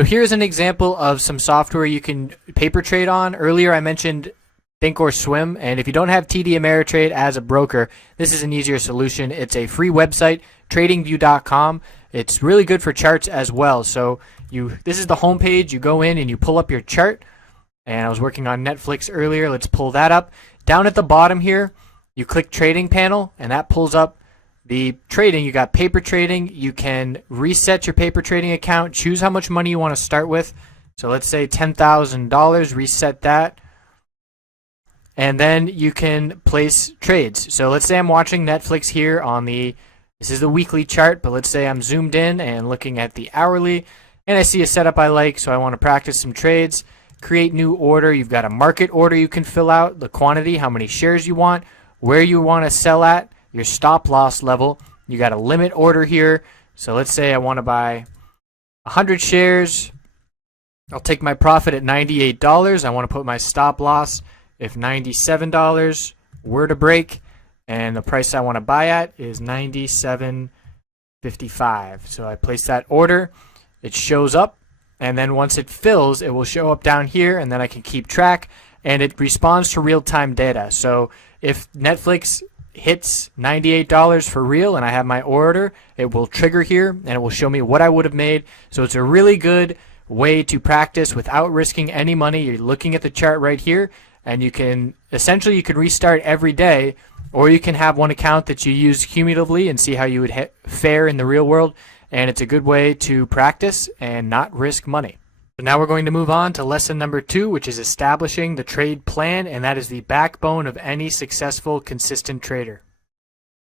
So here's an example of some software you can paper trade on. Earlier I mentioned Thinkorswim, and if you don't have TD Ameritrade as a broker, this is an easier solution. It's a free website, tradingview.com. It's really good for charts as well. So this is the home page. You go in and you pull up your chart. And I was working on Netflix earlier. Let's pull that up. Down at the bottom here, you click trading panel, and that pulls up the trading. You got paper trading. You can reset your paper trading account, choose how much money you want to start with. So let's say $10,000, reset that. And then you can place trades. So let's say I'm watching Netflix here on this is the weekly chart, but let's say I'm zoomed in and looking at the hourly, and I see a setup I like, so I want to practice some trades. Create new order. You've got a market order you can fill out, the quantity, how many shares you want, where you want to sell at, your stop loss level. You got a limit order here. So let's say I want to buy 100 shares. I'll take my profit at $98. I want to put my stop loss if $97 were to break, and the price I want to buy at is $97.55. So I place that order. It shows up. And then once it fills, it will show up down here, and then I can keep track, and it responds to real-time data. So if Netflix hits $98 for real and I have my order, it will trigger here, and it will show me what I would have made. So it's a really good way to practice without risking any money. You're looking at the chart right here, and you can restart every day, or you can have one account that you use cumulatively and see how you would fare in the real world. And it's a good way to practice and not risk money. So now we're going to move on to lesson number 2, which is establishing the trade plan, and that is the backbone of any successful, consistent trader.